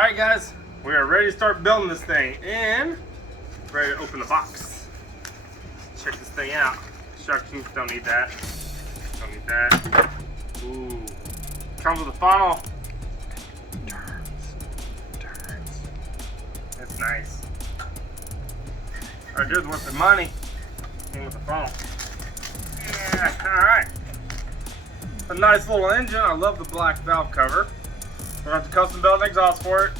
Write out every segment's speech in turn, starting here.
Alright guys, we are ready to start building this thing and ready to open the box. Check this thing out. Instructions, don't need that. Don't need that. Ooh. Comes with a funnel. Turns. That's nice. Our dude's worth the money. Came with the funnel. Yeah, alright. A nice little engine. I love the black valve cover. We're going to have to custom build an exhaust for it.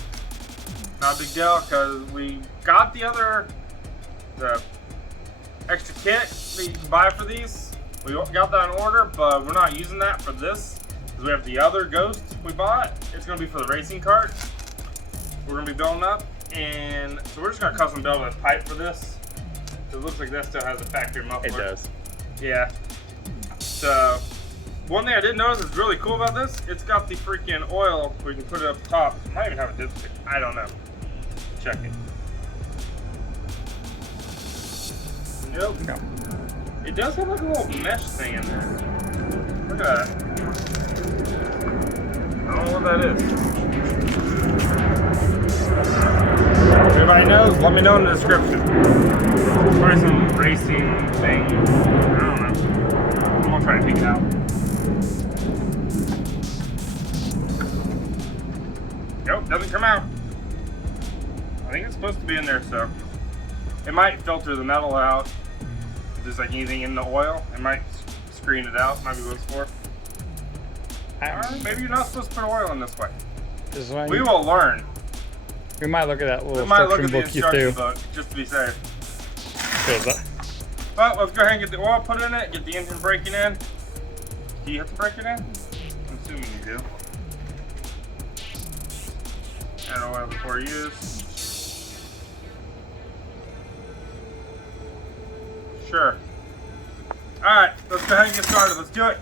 Not a big deal because we got the extra kit that you can buy for these. We got that in order, but we're not using that for this because we have the other Ghost we bought. It's going to be for the racing cart. We're going to be building up, and so we're just going to custom build a pipe for this. It looks like that still has a factory muffler. It does. Yeah. So one thing I did notice is really cool about this. It's got the freaking oil. We can put it up top. It might even have a dipstick. I don't know. Check it. Nope. No. It does have like a little mesh thing in there. Look at that. I don't know what that is. If anybody knows, let me know in the description. Probably some racing thing. I don't know. I'm gonna try to pick it out. Nope, doesn't come out. I think it's supposed to be in there, so it might filter the metal out. If there's like anything in the oil, it might screen it out. Might be what it's for. Maybe you're not supposed to put oil in this way. We will learn. We might look at that little We might look instruction at the book you instruction threw. book just to be safe. That. But let's go ahead and get the oil put in it, get the engine braking in. Do you have to break it in? I'm assuming you do. Add oil before use. Sure. Alright, let's go ahead and get started. Let's do it.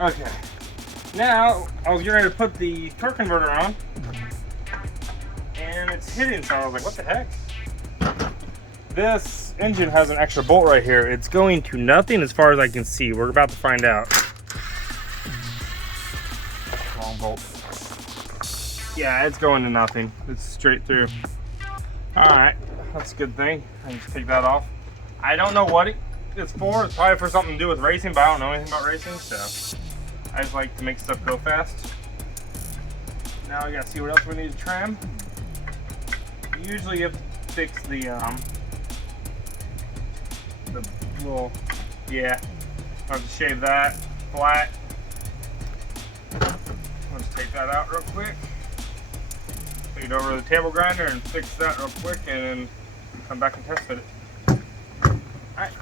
Okay. Now, I was getting ready to put the torque converter on, and it's hitting, so I was like, what the heck? This engine has an extra bolt right here. It's going to nothing as far as I can see. We're about to find out. Wrong bolt. Yeah, it's going to nothing. It's straight through. Alright, that's a good thing. I can just take that off. I don't know what it's for. It's probably for something to do with racing, but I don't know anything about racing, so I just like to make stuff go fast. Now I gotta see what else we need to trim. Usually you have to fix the little, yeah, I have to shave that flat. I'll just take that out real quick. Take it over to the table grinder and fix that real quick, and then come back and test fit it. Alright.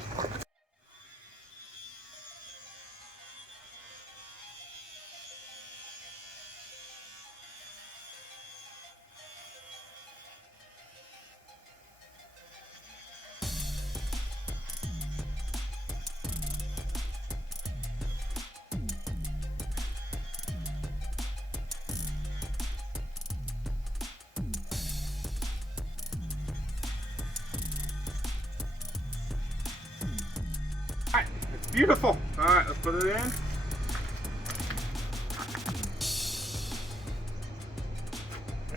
Alright, it's beautiful. Alright, let's put it in.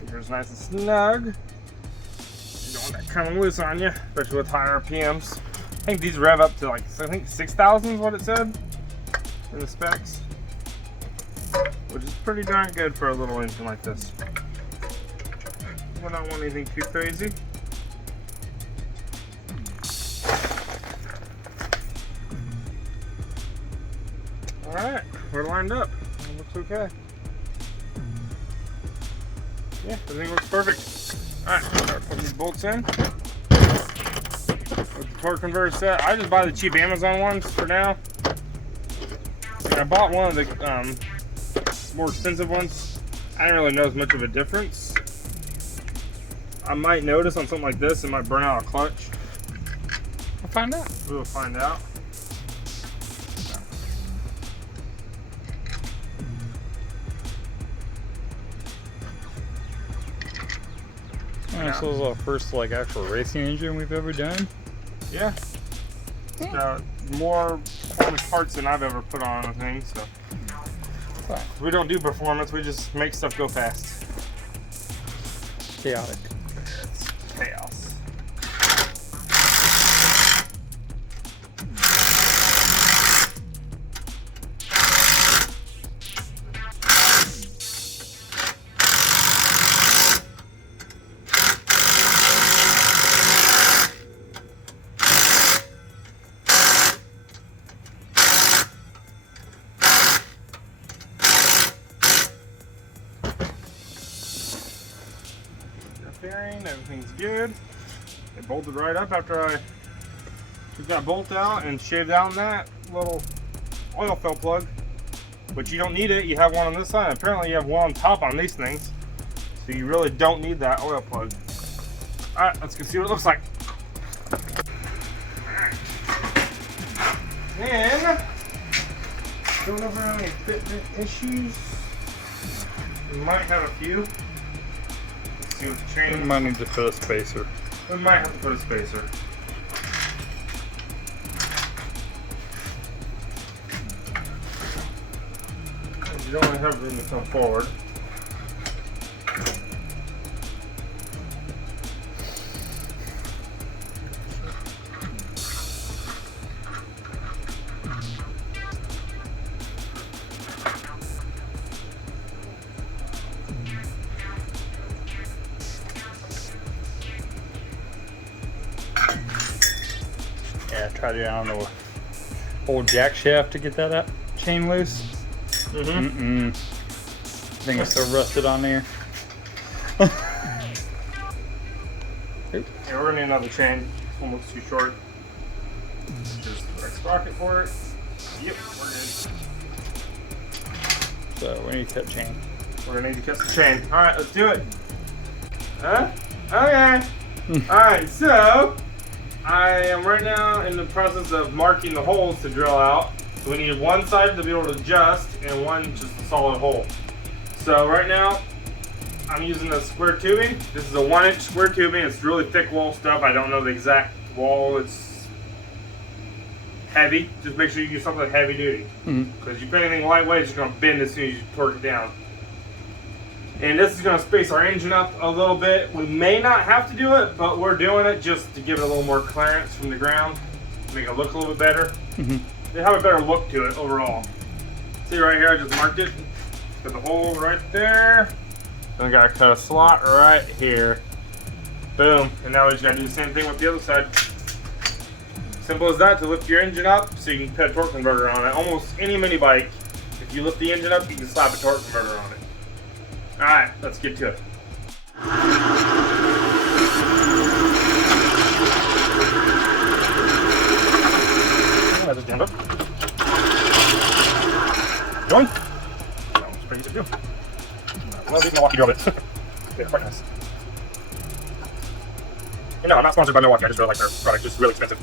Make sure it's nice and snug. You don't want that coming loose on you, especially with high RPMs. I think these rev up to like, I think 6,000 is what it said in the specs, which is pretty darn good for a little engine like this. We're not wanting anything too crazy. Alright, we're lined up. It looks okay. Yeah, everything looks perfect. Alright, start putting these bolts in. With the torque converter set, I just buy the cheap Amazon ones for now. I bought one of the more expensive ones. I didn't really notice much of a difference. I might notice on something like this, it might burn out a clutch. We'll find out. We'll find out. This was our first like actual racing engine we've ever done. Yeah. More performance parts than I've ever put on a thing, so. We don't do performance, we just make stuff go fast. Chaotic. It's chaos. Bearing, everything's good. It bolted right up after I took that bolt out and shaved down that little oil fill plug, but you don't need it. You have one on this side. Apparently you have one on top on these things, so you really don't need that oil plug. All right, let's go see what it looks like. Then don't know if there are any fitment issues. We might have a few. We might need to put a spacer. We might have to put a spacer. You don't want to have room to come forward. Yeah, try to on the old jack shaft to get that up, chain loose. I think it's still rusted on there. Yeah, we're gonna need another chain. This one looks too short. Just the right sprocket for it. Yep, we're good. So we need to cut chain. We're gonna need to cut the chain. Alright, let's do it. Huh? Okay. Alright, so I am right now in the process of marking the holes to drill out. So we need one side to be able to adjust and one just a solid hole. So right now, I'm using the square tubing. This is a 1-inch square tubing. It's really thick wall stuff. I don't know the exact wall. It's heavy. Just make sure you use something heavy duty. Because you put anything lightweight, it's just going to bend as soon as you torque it down. And this is going to space our engine up a little bit. We may not have to do it, but we're doing it just to give it a little more clearance from the ground. Make it look a little bit better. They have a better look to it overall. See right here, I just marked it. Got the hole right there. And we got to cut a slot right here. Boom. And now we just got to do the same thing with the other side. Simple as that to lift your engine up so you can put a torque converter on it. Almost any mini bike, if you lift the engine up, you can slap a torque converter on it. Alright, let's get to it. That's just jammed up. Going? That was pretty easy to do. I love these Milwaukee drill bits. They're quite nice. You know, I'm not sponsored by Milwaukee, I just really like their product. It's really expensive.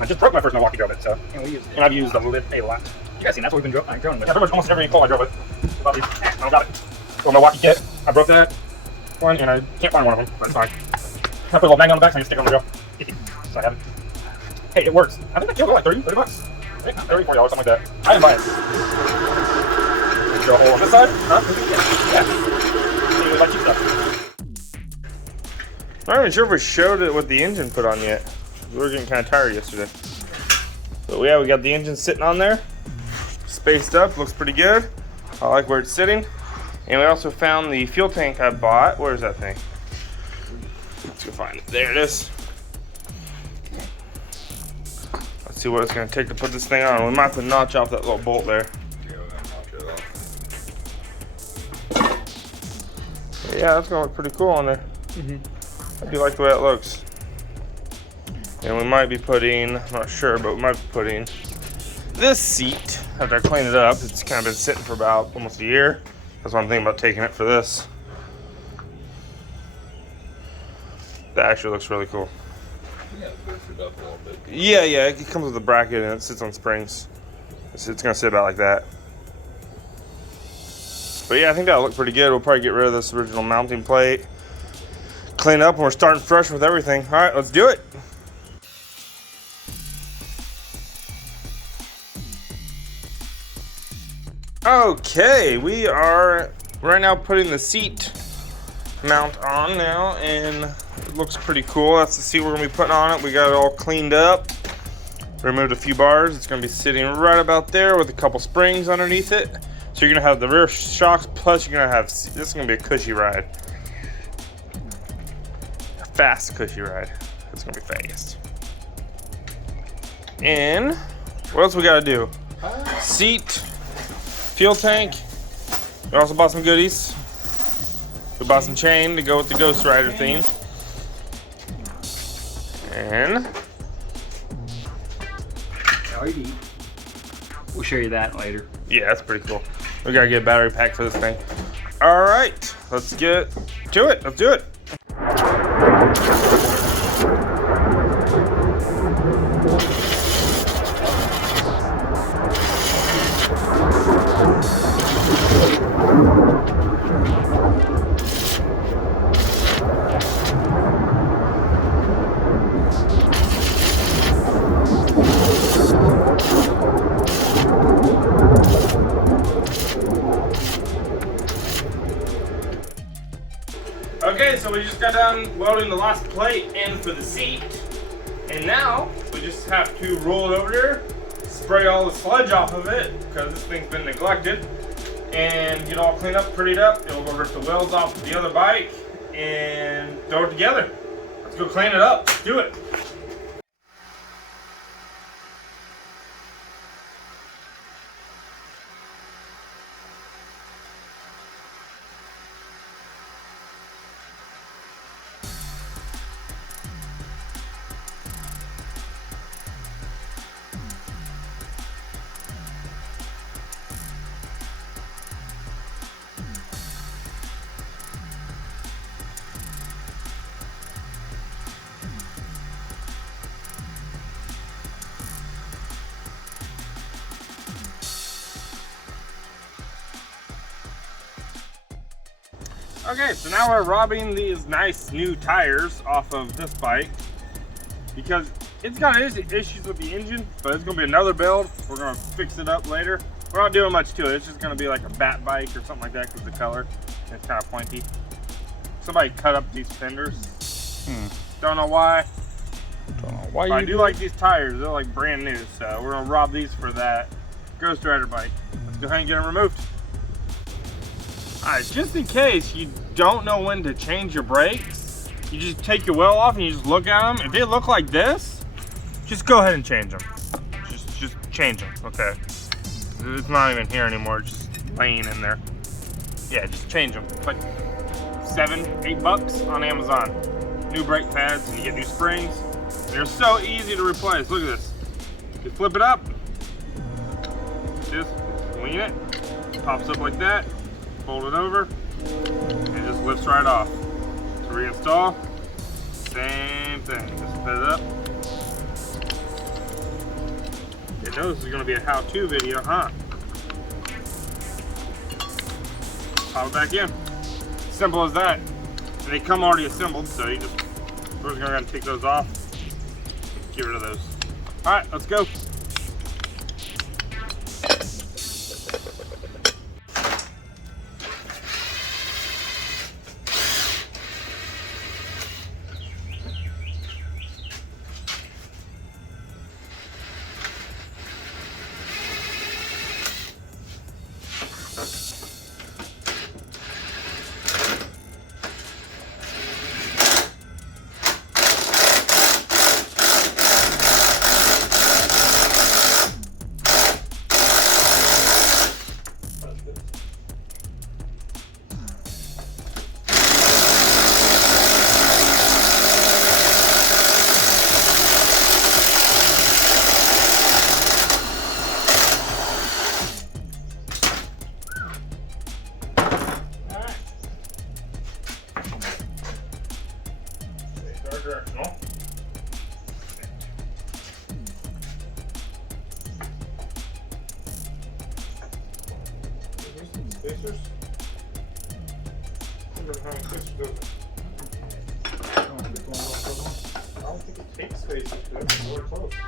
I just broke my first Milwaukee drill bit, so. And I've used the lid a lot. You guys seen that's what we've been drilling with. Yeah, pretty much almost every pole I drove with. About these. I don't got it. So Milwaukee kit, I broke that one, and I can't find one of them, but it's fine. I put a little magnet on the back so I can stick it on the drill. So I have it. Hey, it works. I think that kit was like 30 bucks. I think $30, $40, something like that. I didn't buy it. Drill a hole on this side. Huh? Yeah. You like cheap stuff. I'm not even sure if we showed it what the engine put on yet. We were getting kind of tired yesterday. But yeah, we got the engine sitting on there. Spaced up, looks pretty good. I like where it's sitting. And we also found the fuel tank I bought. Where's that thing? Let's go find it. There it is. Let's see what it's going to take to put this thing on. We might have to notch off that little bolt there. But yeah, that's going to look pretty cool on there. I do like the way it looks. And we might be putting, I'm not sure, but we might be putting this seat after I clean it up. It's kind of been sitting for about almost a year. That's why I'm thinking about taking it for this. That actually looks really cool. Yeah, push it up a little bit. Yeah, it comes with a bracket and it sits on springs. It's gonna sit about like that. But yeah, I think that'll look pretty good. We'll probably get rid of this original mounting plate, clean up, and we're starting fresh with everything. All right, let's do it. Okay, we are right now putting the seat mount on now, and it looks pretty cool. That's the seat we're gonna be putting on it. We got it all cleaned up, removed a few bars. It's gonna be sitting right about there with a couple springs underneath it. So you're gonna have the rear shocks, plus you're gonna have, this is gonna be a cushy ride. A fast, cushy ride. It's gonna be fast. And what else we gotta do? Seat, fuel tank. We also bought some goodies. We bought some chain to go with the Ghost Rider theme. And LED. We'll show you that later. yeah, that's pretty cool. We gotta get a battery pack for this thing. All right, let's get to it. Let's do it. Okay, so we just got done welding the last plate in for the seat, and now we just have to roll it over here, spray all the sludge off of it because this thing's been neglected, and get all cleaned up, prettied up. It'll go rip the welds off the other bike and throw it together. Let's go clean it up. Let's do it. Okay, so now we're robbing these nice new tires off of this bike because it's got issues with the engine, but it's gonna be another build. We're gonna fix it up later. We're not doing much to it. It's just gonna be like a bat bike or something like that because the color it's kind of pointy. Somebody cut up these fenders. Don't know why. Don't know why. I do like these tires. They're like brand new, so we're gonna rob these for that Ghost Rider bike. Let's go ahead and get them removed. Alright, just in case you don't know when to change your brakes, you just take your wheel off and you just look at them. If they look like this, just go ahead and change them. Just change them, okay? It's not even here anymore, it's just laying in there. Yeah, just change them. It's like $7-8 on Amazon. New brake pads and you get new springs. They're so easy to replace. Look at this. You flip it up, just lean it, pops up like that. Fold it over, and it just lifts right off. To reinstall, same thing. Just put it up. You know this is going to be a how-to video, huh? Pop it back in. Simple as that. And they come already assembled, so you just we're just going to take those off. Get rid of those. All right, let's go. Directional. There's some spacers. I wonder how many spacers does it? I don't think it takes spacers because it's really close. I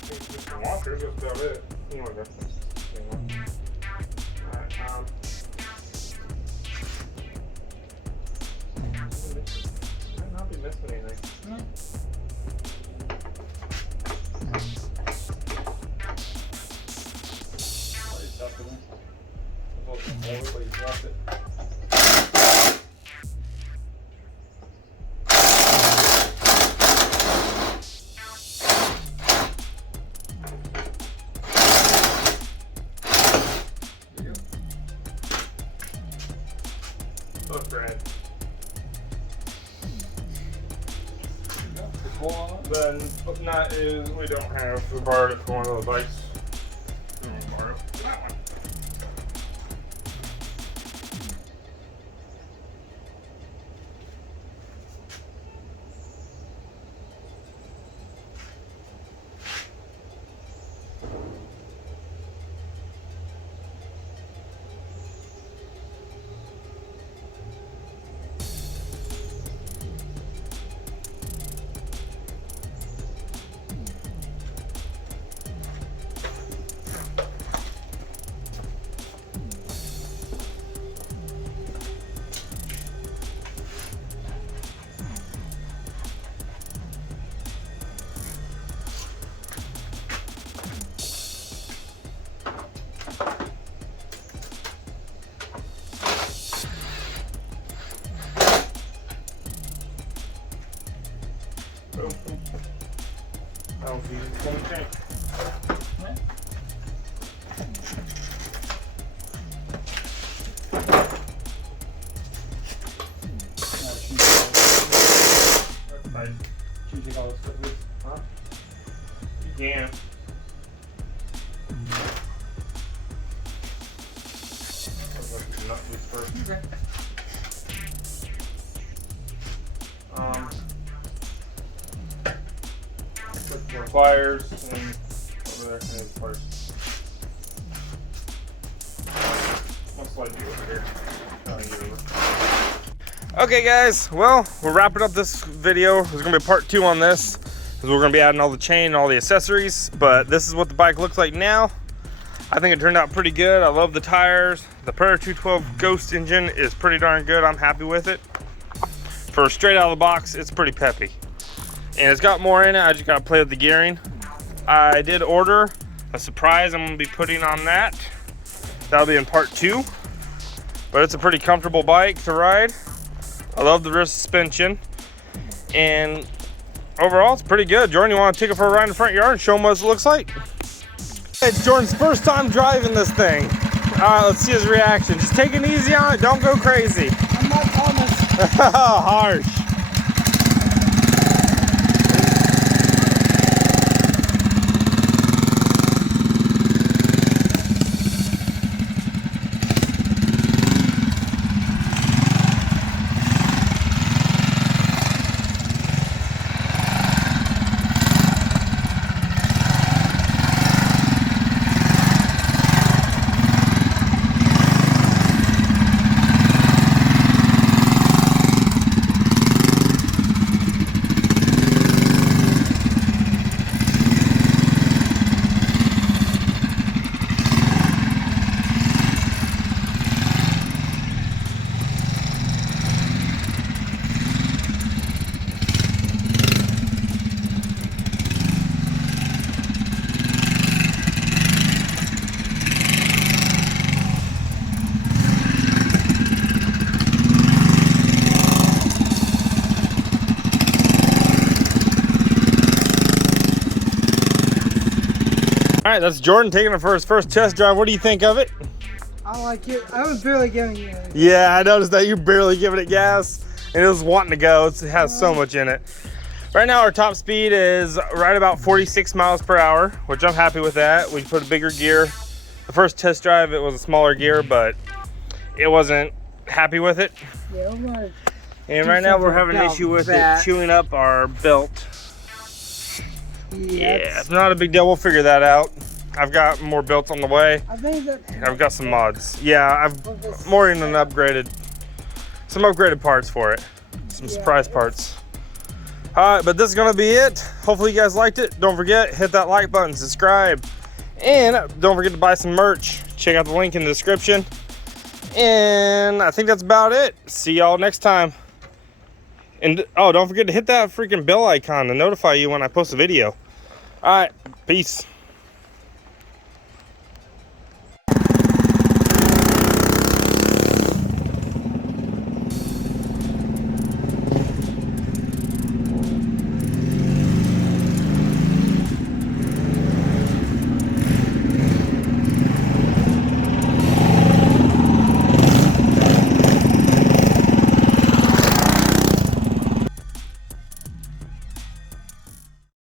think it's just the washers, that's about it. Anyway, that's alright, not be missing anything. Look, Brad. Then, what not is we don't have. We borrowed it from one of the bikes. Borrow that one. That was the only thing. That's tight. Can you take all this stuff with? Huh? You can. Nut loose first. Okay. Put more pliers and over there and pliers. I'll slide you over here. Okay guys, well, we're wrapping up this video. There's gonna be part 2 on this, because we're gonna be adding all the chain and all the accessories, but this is what the bike looks like now. I think it turned out pretty good. I love the tires. The Predator 212 Ghost engine is pretty darn good. I'm happy with it. For straight out of the box, it's pretty peppy. And it's got more in it, I just gotta play with the gearing. I did order a surprise I'm gonna be putting on that. That'll be in part 2. But it's a pretty comfortable bike to ride. I love the rear suspension, and overall it's pretty good. Jordan, you want to take it for a ride in the front yard and show them what it looks like? It's Jordan's first time driving this thing. Let's see his reaction. Just take it easy on it, don't go crazy. I'm not Thomas. Harsh. All right, that's Jordan taking it for his first test drive. What do you think of it? I like it. I was barely giving it. Yeah, I noticed that you're barely giving it gas, and it was wanting to go. It has so much in it. Right now, our top speed is right about 46 miles per hour, which I'm happy with that. We put a bigger gear. The first test drive, it was a smaller gear, but it wasn't happy with it. Yeah, I'm gonna And do right now, we're something having an about issue with that. it chewing up our belt. Yeah, that's- it's not a big deal. We'll figure that out. I've got more belts on the way. I think that. I've got some mods. Yeah, I've more in some upgraded parts for it. Some surprise parts. All right, but this is gonna be it. Hopefully you guys liked it. Don't forget, hit that like button, subscribe, and don't forget to buy some merch. Check out the link in the description. And I think that's about it. See y'all next time. And oh, don't forget to hit that freaking bell icon to notify you when I post a video. All right, peace.